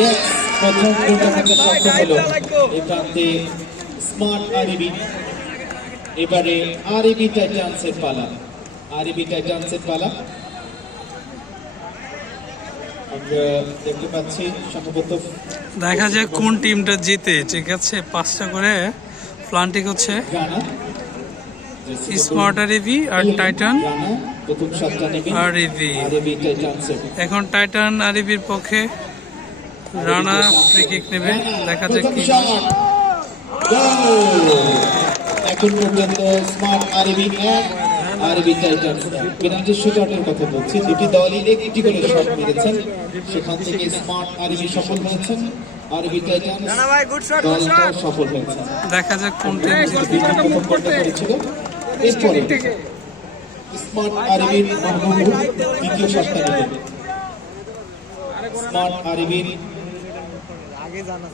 Yes, প্রথম গোলটা করতে সক্ষম হলো। এই প্রান্তে স্মার্ট আরবি এবারে আরবি টাইটান্সের পালা। আরবি টাইটান্সের পালা। আমরা দেখতে পাচ্ছি সম্ভবত দেখা যাক কোন টিমটা জিতে। ঠিক আছে পাঁচটা করে প্লান্টিক হচ্ছে। স্মার্ট আরবি আর টাইটান প্রথম শটটা নেবে। আরবি। আরবি টাইটান্সের এখন টাইটান আরবির পক্ষে রানা ফ্রি কিক নেবে। দেখা যাক কি এখন পর্যন্ত স্মার্ট আরবি এক আরবি টাইটান্স পেনাল্টি শুটারের কথা বলছি। দুটি দলই একটি করে শট মেরেছেন। সেখান থেকে স্মার্ট আরবি সফল হয়েছেন। আরবি টাইটান্স দলটাও সফল হয়েছে। দেখা যাক কোন টিম জিতবে এরপরে স্মার্ট আরবির মাহবুবুর দ্বিতীয় নেবেন স্মার্ট আরবির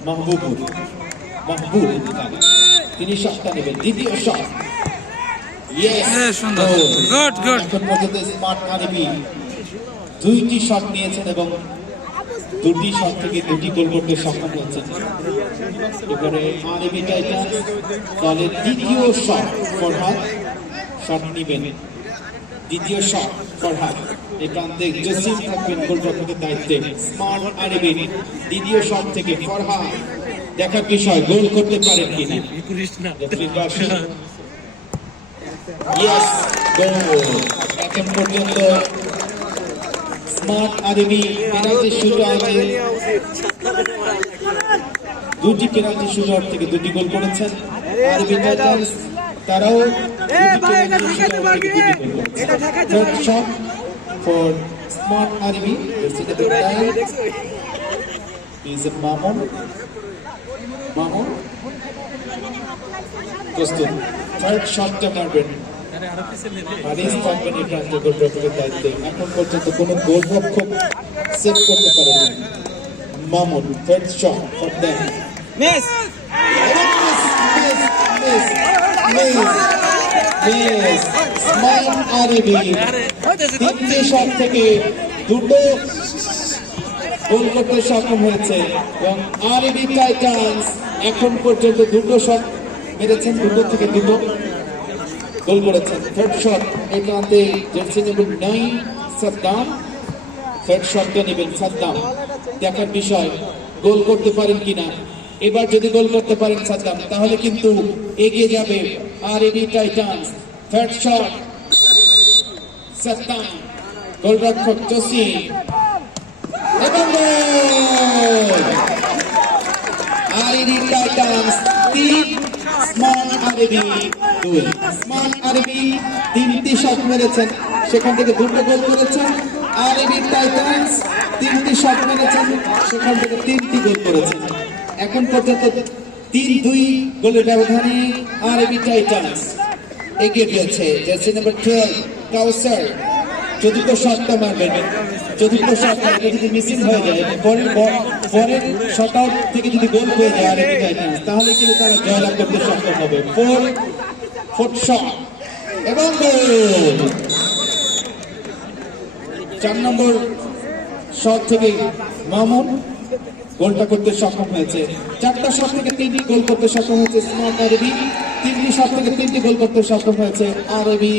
মাহবুবুর মাহবুব তিনি শটটা নেবেন দ্বিতীয় আরবি দুইটি শট নিয়েছেন এবং দুটি শট থেকে দুটি গোল করতে সক্ষম হয়েছেন। এবারে আরবি টাইটান্স দলের দ্বিতীয় শট ফরহাদ শট নিবেন। দ্বিতীয় শট, ফরহাদ। এই প্রান্তে জসিম থাকবেন গোলরক্ষকের দায়িত্বে স্মার্ট আরবি দ্বিতীয় শট থেকে ফরহাদ। দেখার বিষয়, গোল করতে পারেন কিনা? ইয়েস গোল এখন পর্যন্ত স্মার্ট আরবি পেনাল্টি দুটি পেনাল্টি শুট থেকে দুটি গোল করেছেন। আরবি তারাও for smart. Is Mamun Mamun প্রস্তুত থার্ড শটটা মারবেন হারিস থাকবেন এই প্রান্তে গোলরক্ষকের দায়িত্বে এখন পর্যন্ত কোনো গোলরক্ষক সেভ করতে পারেনি। Mamun third shot for miss R B থেকে দুটো গোল করতে সক্ষম হয়েছে এবং এখন পর্যন্ত দুটো শট মেরেছেন দুটো থেকে দুটো গোল করেছেন থার্ড শট এই প্রান্তে জার্সি নম্বর সাদ্দাম থার্ড শটটা নেবেন সাদ্দাম দেখার বিষয় গোল করতে পারেন কিনা এবার যদি গোল করতে পারেন সাদ্দাম, তাহলে কিন্তু এগিয়ে যাবে আর A B Titans third shot Saddam. গোলরক্ষক জসি। এবং গোল! আরবি টাইটান্স তিন স্মার্ট আরবি দুই। স্মার্ট আরবি তিনটি শট মেরেছেন। সেখান থেকে দুটো গোল করেছেন। আরবি টাইটান্স তিনটি শট মেরেছেন। সেখান থেকে তিনটি গোল করেছেন। এখন পর্যন্ত তিন দুই গোলের ব্যবধানে আরবি টাইটান্স এগিয়ে রয়েছে জার্সি নাম্বার টুয়েলভ কাউসার। চতুর্থ শটটা মারবেন চতুর্থ শট এটা যদি মিসিং হয়ে যায়, পরের পরের শট থেকে যদি গোল হয়ে যায় আর টাইটান্স, তাহলে কিন্তু তারা জয়লাভ করতে সক্ষম হবে। ফোর ফোর্থ শট এবং গোল। চার নম্বর শট থেকে মামুন গোলটা করতে সক্ষম হয়েছে। চারটা শট থেকে তিনটি গোল করতে সক্ষম হয়েছে স্মার্ট আরবি। তিনটি শট থেকে তিনটি গোল করতে সক্ষম হয়েছে আরবি।